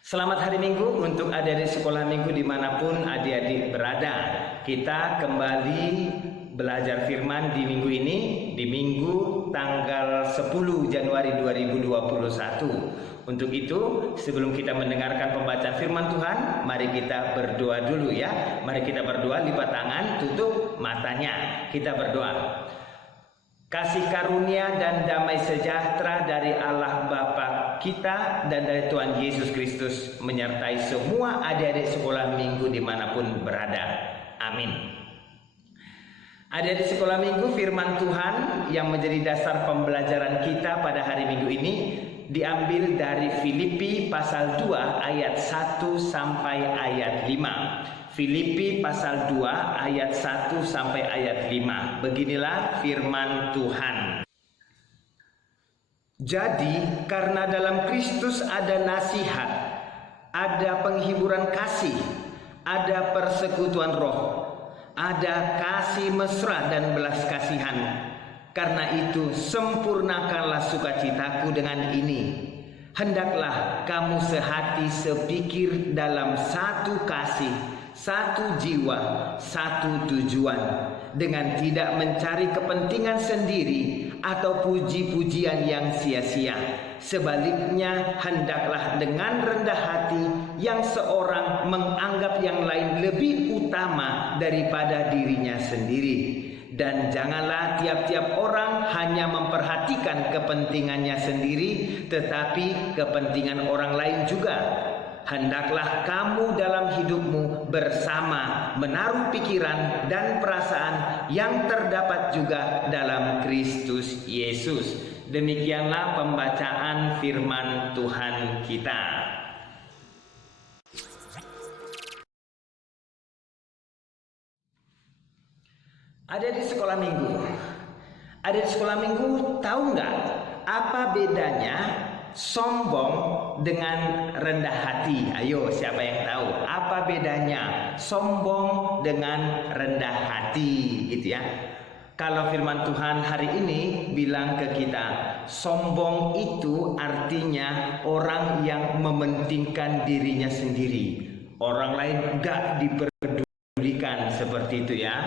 Selamat hari Minggu untuk adik-adik sekolah minggu dimanapun adik-adik berada. Kita kembali belajar firman di minggu ini, di minggu tanggal 10 Januari 2021. Untuk itu, sebelum kita mendengarkan pembacaan firman Tuhan, mari kita berdoa dulu ya. Mari kita berdoa, lipat tangan, tutup matanya. Kita berdoa. Kasih karunia dan damai sejahtera dari Allah Bapa kita dan dari Tuhan Yesus Kristus menyertai semua adik-adik sekolah minggu dimanapun berada. Amin. Adik-adik sekolah minggu, firman Tuhan yang menjadi dasar pembelajaran kita pada hari Minggu ini diambil dari Filipi pasal 2 ayat 1 sampai ayat 5. Filipi pasal 2 ayat 1 sampai ayat 5. Beginilah firman Tuhan. Jadi karena dalam Kristus ada nasihat, ada penghiburan kasih, ada persekutuan roh, ada kasih mesra dan belas kasihan. Karena itu sempurnakanlah sukacitaku dengan ini. Hendaklah kamu sehati sepikir dalam satu kasih, satu jiwa, satu tujuan, dengan tidak mencari kepentingan sendiri atau puji-pujian yang sia-sia. Sebaliknya, hendaklah dengan rendah hati yang seorang menganggap yang lain lebih utama daripada dirinya sendiri. Dan janganlah tiap-tiap orang hanya memperhatikan kepentingannya sendiri, tetapi kepentingan orang lain juga. Hendaklah kamu dalam hidupmu bersama menaruh pikiran dan perasaan yang terdapat juga dalam Kristus Yesus. Demikianlah pembacaan firman Tuhan kita. Ada di sekolah minggu. Ada di sekolah minggu, tahu nggak apa bedanya sombong dengan rendah hati? Ayo, siapa yang tahu? Apa bedanya sombong dengan rendah hati, gitu ya? Kalau firman Tuhan hari ini bilang ke kita, sombong itu artinya orang yang mementingkan dirinya sendiri. Orang lain nggak diperdulikan, seperti itu ya.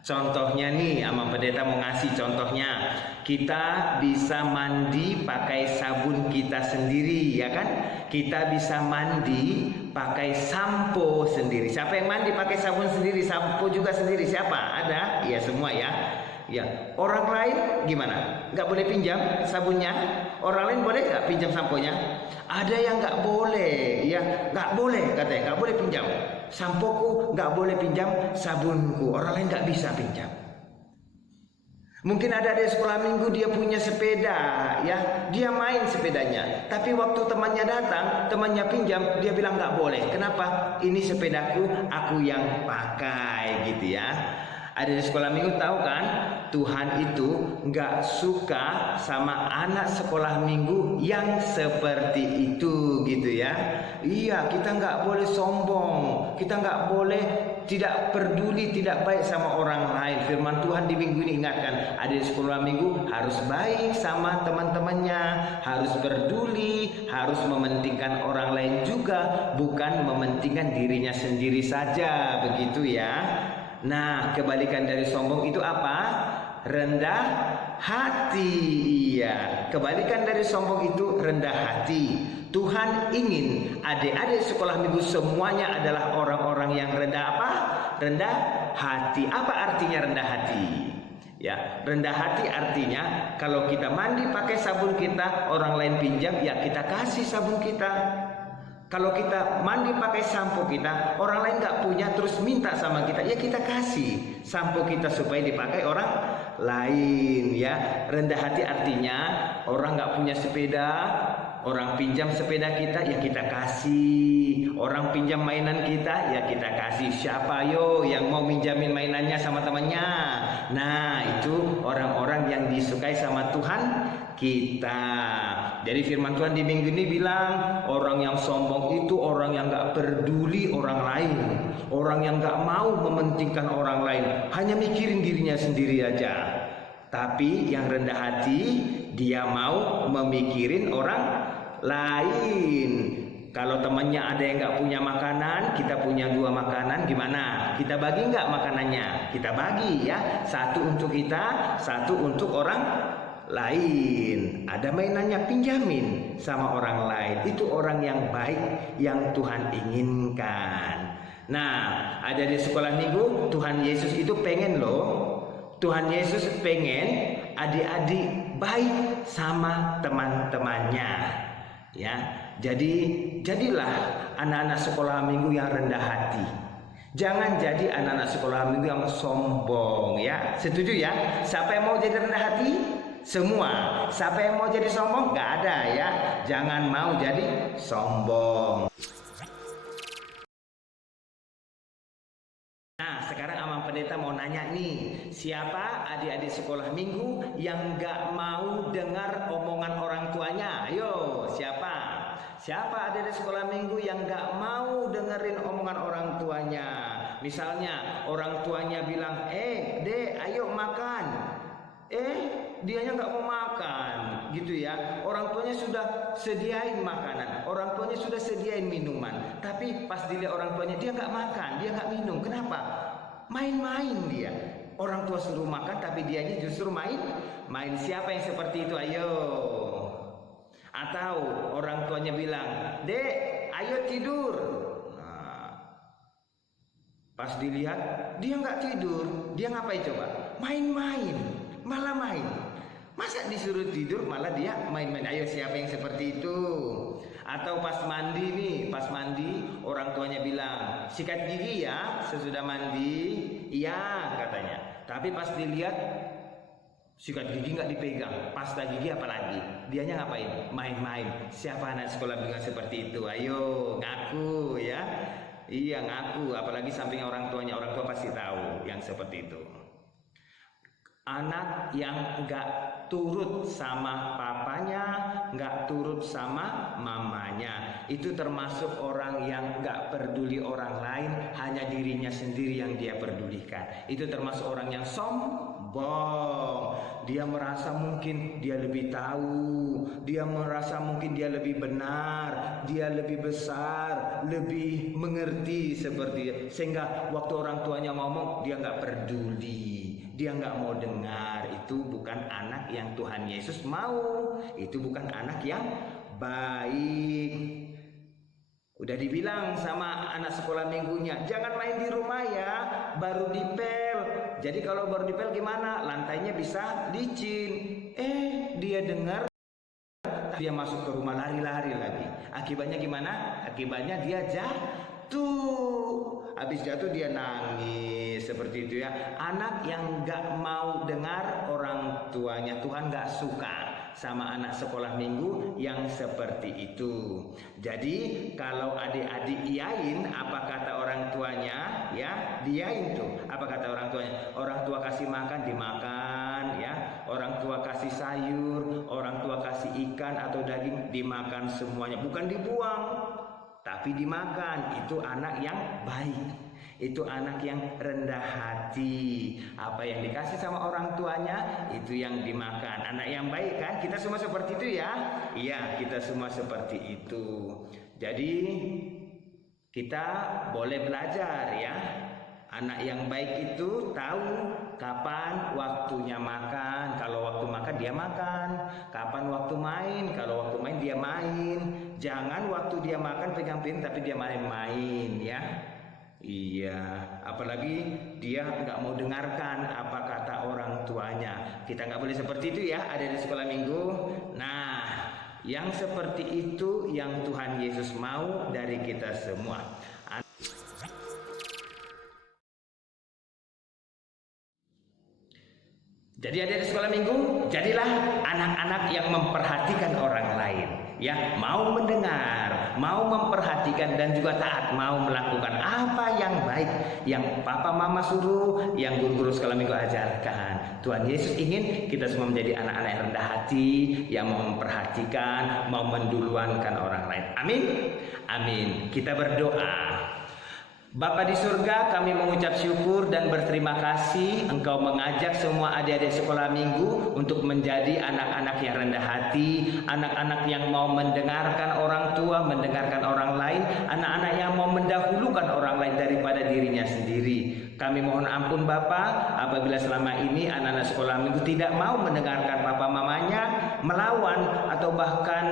Contohnya nih, sama pendeta mau ngasih contohnya. Kita bisa mandi pakai sabun kita sendiri, ya kan? Kita bisa mandi pakai sampo sendiri. Siapa yang mandi pakai sabun sendiri, sampo juga sendiri? Siapa? Ada? Iya semua ya. Ya, orang lain gimana? Nggak boleh pinjam sabunnya? Orang lain boleh nggak pinjam samponya? Ada yang nggak boleh, ya nggak boleh katanya, nggak boleh pinjam sampoku, nggak boleh pinjam sabunku. Orang lain nggak bisa pinjam. Mungkin ada di sekolah minggu dia punya sepeda, ya dia main sepedanya. Tapi waktu temannya datang, temannya pinjam, dia bilang nggak boleh. Kenapa? Ini sepedaku, aku yang pakai, gitu ya. Ada di sekolah minggu tahu kan, Tuhan itu nggak suka sama anak sekolah minggu yang seperti itu, gitu ya. Iya, kita nggak boleh sombong, kita nggak boleh tidak peduli, tidak baik sama orang lain. Firman Tuhan di minggu ini ingatkan, ada di sekolah minggu harus baik sama teman-temannya, harus peduli, harus mementingkan orang lain juga, bukan mementingkan dirinya sendiri saja, begitu ya. Nah, kebalikan dari sombong itu apa? Rendah hati. Iya, kebalikan dari sombong itu rendah hati. Tuhan ingin adik-adik sekolah minggu semuanya adalah orang-orang yang rendah apa? Rendah hati. Apa artinya rendah hati? Ya, rendah hati artinya kalau kita mandi pakai sabun kita, orang lain pinjam, ya kita kasih sabun kita. Kalau kita mandi pakai sampo kita, orang lain nggak punya terus minta sama kita, ya kita kasih sampo kita supaya dipakai orang lain, ya. Rendah hati artinya orang nggak punya sepeda, orang pinjam sepeda kita, ya kita kasih. Orang pinjam mainan kita, ya kita kasih. Siapa yo yang mau minjamin mainannya sama temannya? Nah, itu orang-orang yang disukai sama Tuhan kita. Jadi firman Tuhan di minggu ini bilang, orang yang sombong itu orang yang gak peduli orang lain, orang yang gak mau mementingkan orang lain, hanya mikirin dirinya sendiri aja. Tapi yang rendah hati, dia mau memikirin orang lain. Kalau temannya ada yang nggak punya makanan, kita punya 2 makanan, gimana? Kita bagi nggak makanannya? Kita bagi ya, 1 untuk kita, 1 untuk orang lain. Ada mainannya, pinjamin sama orang lain. Itu orang yang baik yang Tuhan inginkan. Nah, ada di sekolah minggu, Tuhan Yesus itu pengen loh. Tuhan Yesus pengen adik-adik baik sama teman-temannya. Ya, jadilah anak-anak sekolah minggu yang rendah hati. Jangan jadi anak-anak sekolah minggu yang sombong ya. Setuju ya? Siapa yang mau jadi rendah hati? Semua. Siapa yang mau jadi sombong? Gak ada ya. Jangan mau jadi sombong. Nah, sekarang Amang Pendeta mau nanya nih, siapa adik-adik sekolah minggu yang gak mau dengar omongan orang tuanya? Ayo, siapa? Siapa adik-adik sekolah minggu yang gak mau dengerin omongan orang tuanya? Misalnya orang tuanya bilang, Dek, ayo makan. Dianya nggak mau makan, gitu ya. Orang tuanya sudah sediain makanan, orang tuanya sudah sediain minuman, tapi pas dilihat orang tuanya dia nggak makan, dia nggak minum. Kenapa? Main-main dia. Orang tua suruh makan, tapi dianya justru main. Siapa yang seperti itu? Ayo. Atau orang tuanya bilang, Dek, ayo tidur. Nah, pas dilihat dia nggak tidur, dia ngapain coba? Main-main. Malah main. Masa disuruh tidur malah dia main-main? Ayo, siapa yang seperti itu? Atau pas mandi nih, pas mandi orang tuanya bilang, sikat gigi ya sesudah mandi. Iya katanya. Tapi pas dilihat sikat gigi nggak dipegang, pasta gigi apalagi. Dianya ngapain? Main-main. Siapa anak sekolah bilang seperti itu? Ayo ngaku ya. Iya ngaku, apalagi samping orang tuanya. Orang tua pasti tahu yang seperti itu. Anak yang nggak turut sama papanya, nggak turut sama mamanya, itu termasuk orang yang nggak peduli orang lain, hanya dirinya sendiri yang dia pedulikan. Itu termasuk orang yang sombong. Dia merasa mungkin dia lebih tahu, dia merasa mungkin dia lebih benar, dia lebih besar, lebih mengerti seperti, sehingga waktu orang tuanya ngomong dia nggak peduli. Dia nggak mau dengar. Itu bukan anak yang Tuhan Yesus mau. Itu bukan anak yang baik. Udah dibilang sama anak sekolah minggunya, jangan main di rumah ya, baru dipel. Jadi kalau baru dipel gimana? Lantainya bisa licin. Dia dengar, dia masuk ke rumah lari-lari lagi. Akibatnya gimana? Akibatnya dia jatuh. Habis jatuh dia nangis seperti itu ya. Anak yang gak mau dengar orang tuanya, Tuhan gak suka sama anak sekolah minggu yang seperti itu. Jadi kalau adik-adik iyain apa kata orang tuanya ya, diain tuh apa kata orang tuanya. Orang tua kasih makan dimakan ya, orang tua kasih sayur, orang tua kasih ikan atau daging dimakan semuanya, bukan dibuang tapi dimakan. Itu anak yang baik, itu anak yang rendah hati. Apa yang dikasih sama orang tuanya itu yang dimakan. Anak yang baik kan? Kita semua seperti itu ya? Iya, kita semua seperti itu. Jadi kita boleh belajar ya. Anak yang baik itu tahu kapan waktunya makan. Kalau waktu makan dia makan. Kapan waktu main. Kalau waktu main dia main. Jangan waktu dia makan pegang piring tapi dia main-main ya. Iya, apalagi dia nggak mau dengarkan apa kata orang tuanya. Kita nggak boleh seperti itu ya, ada di sekolah minggu. Nah, yang seperti itu yang Tuhan Yesus mau dari kita semua. Jadi ada di sekolah minggu, jadilah anak-anak yang memperhatikan orang lain. Ya, mau mendengar, mau memperhatikan dan juga taat, mau melakukan apa yang baik, yang papa mama suruh, yang guru-guru sekolah minggu ajarkan. Tuhan Yesus ingin kita semua menjadi anak-anak yang rendah hati, yang mau memperhatikan, mau menduluankan orang lain. Amin. Amin. Kita berdoa. Bapa di surga, kami mengucap syukur dan berterima kasih Engkau mengajak semua adik-adik sekolah minggu untuk menjadi anak-anak yang rendah hati, anak-anak yang mau mendengarkan orang tua, mendengarkan orang lain, anak-anak yang mau mendahulukan orang lain daripada dirinya sendiri. Kami mohon ampun Bapa apabila selama ini anak-anak sekolah minggu tidak mau mendengarkan papa mamanya, melawan atau bahkan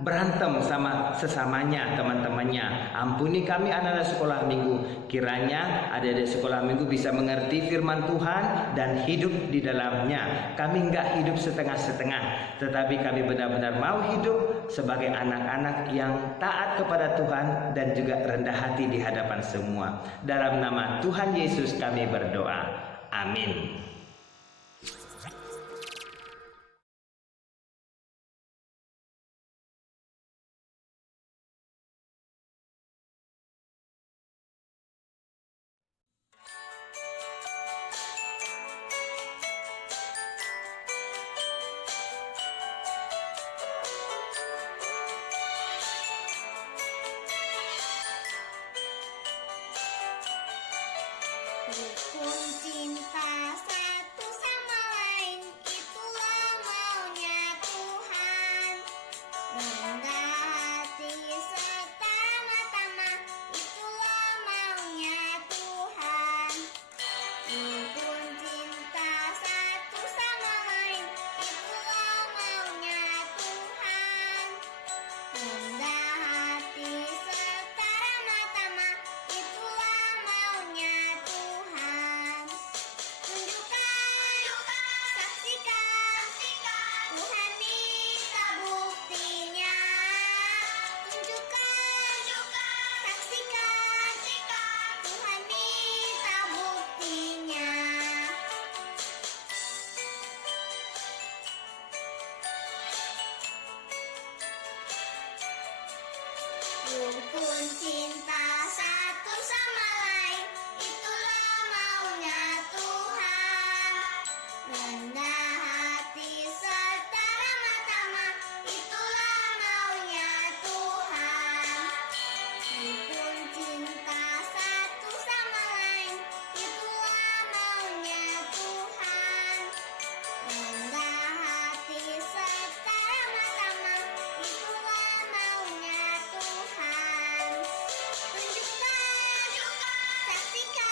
berantem sama sesamanya, teman-temannya. Ampuni kami anak-anak sekolah minggu. Kiranya adik-adik sekolah minggu bisa mengerti firman Tuhan dan hidup di dalamnya. Kami enggak hidup setengah-setengah, tetapi kami benar-benar mau hidup sebagai anak-anak yang taat kepada Tuhan dan juga rendah hati di hadapan semua. Dalam nama Tuhan Yesus kami berdoa. Amin. Rukun cinta satu sama lain, itulah maunya Tuhan. Rendah hati pertama-tama, itulah maunya Tuhan. Rukun cinta satu sama lain, itulah maunya Tuhan. Rendah hati pertama-tama, itulah maunya Tuhan. Tunjukkan, saksikan, Tuhan minta buktinya. Tunjukkan, saksikan, Tuhan minta buktinya. Rukun cinta satu sama lain, itulah maunya Tuhan. Rendah hati serta ramah-tamah, itulah maunya Tuhan. Rukun cinta satu sama lain, itulah maunya Tuhan. Rendah hati serta ramah-tamah, itulah maunya Tuhan. Tunjukkan, saksikan,